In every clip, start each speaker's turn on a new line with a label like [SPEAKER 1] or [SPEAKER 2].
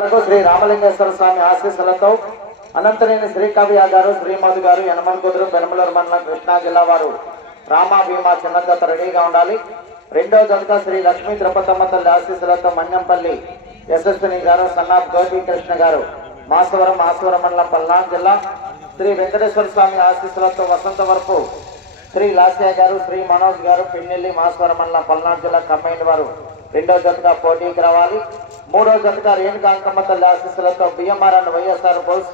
[SPEAKER 1] శ్రీ రామలింగేశ్వర స్వామి ఆశీస్సులతో అనంతనేని శ్రీకవ్య గారు శ్రీమధు గారు యనమల కుదురు పెనమలూరు మండలం కృష్ణా జిల్లా వారు రామా భీమా చిన్న రెడీగా ఉండాలి. రెండో జత శ్రీ లక్ష్మీ తిరుపతమ్మ తల్లి ఆశీస్సులతో మన్యంపల్లి యశస్విని గారు సన్నాథ్ గోపీకృష్ణ గారు మాసవరం మాసవరం మండలం పల్నాడు జిల్లా శ్రీ వెంకటేశ్వర స్వామి ఆశీస్సులతో వసంత వరపు శ్రీ లాస్య గారు శ్రీ మనోజ్ గారు పిన్నెల్లి మాసవరం మండలం పల్నాడు జిల్లా కంబైండ్ వారు రెండో జతగా పోటీకి రావాలి. మూడో జతగా రేణుకా అంకమ్మ తల్లి ఆశీస్సులతో BMR and YSR Bose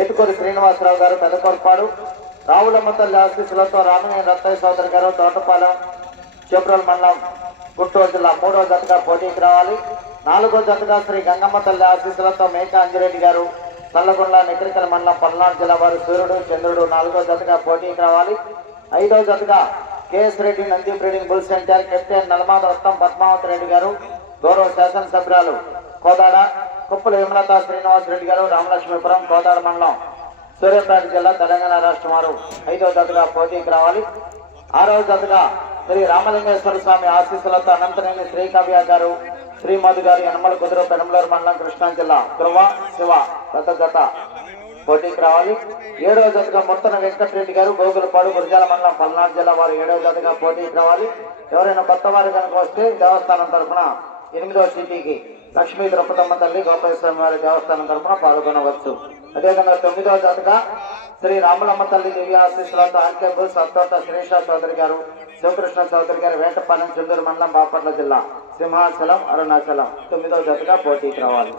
[SPEAKER 1] Etukuri Srinivasarao garu Pedakorapadu Ravulamma తల్లి ఆశీస్సులతో రామయ్య రత్తయ్య సోదరి గారు తోటపాలెం చోప్రల్ మండలం గుంటూరు జిల్లా మూడో జతగా పోటీకి రావాలి. నాలుగో జతగా శ్రీ గంగమ్మ తల్లి ఆశీస్సులతో మేకా అంజిరెడ్డి గారు చల్లగొండ నికరికల మండలం పల్నాడు జిల్లా వారు సూర్యుడు చంద్రుడు నాలుగో జతగా పోటీకి రావాలి. ఐదో జతగా KS Reddy Nandeep Reddy bull centre captain Nalmada Ratnam Padmavathi Reddy garu గౌరవ శాసనసభ్యురాలు కోదాడ కుప్పల విమలత శ్రీనివాస్ రెడ్డి గారు రామలక్ష్మీపురం కోదాడ మండలం సూర్యాపేట జిల్లా తెలంగాణ రాష్ట్రం వారు ఐదవ జతగా పోటీకి రావాలి. ఆరవ జతగా శ్రీ రామలింగేశ్వర స్వామి ఆశీస్సులతో అనంతనేని శ్రీకవ్య గారు శ్రీమధు గారు యనమల కుదురు పెనమలూరు మండలం కృష్ణా జిల్లా ధ్రువ శివ గత జత పోటీకి రావాలి. ఏడవ జతగా ముత్తన వెంకటరెడ్డి గారు గోగులపాడు గురజాల మండలం పల్నాడు జిల్లా వారు ఏడవ జతగా పోటీకి రావాలి. ఎవరైనా కొత్త వారు కనుక వస్తే దేవస్థానం తరఫున ఎనిమిదవ సిటీకి లక్ష్మీ ద్రౌపదమ్మ తల్లి గోపాలస్వామి వారి దేవస్థానం తరఫున పాల్గొనవచ్చు. అదేవిధంగా తొమ్మిదవ జాతక శ్రీ రామలమ్మ తల్లి దేవి ఆశీస్సులతో ఆర్కేబుల్ సత్తోట శ్రీష చౌదరి గారు శివకృష్ణ చౌదరి గారు వేటపాలెం చెందూరు మండలం బాపట్ల జిల్లా సింహాచలం అరుణాచలం. తొమ్మిదవ జతగా పోటీకి రావాలి.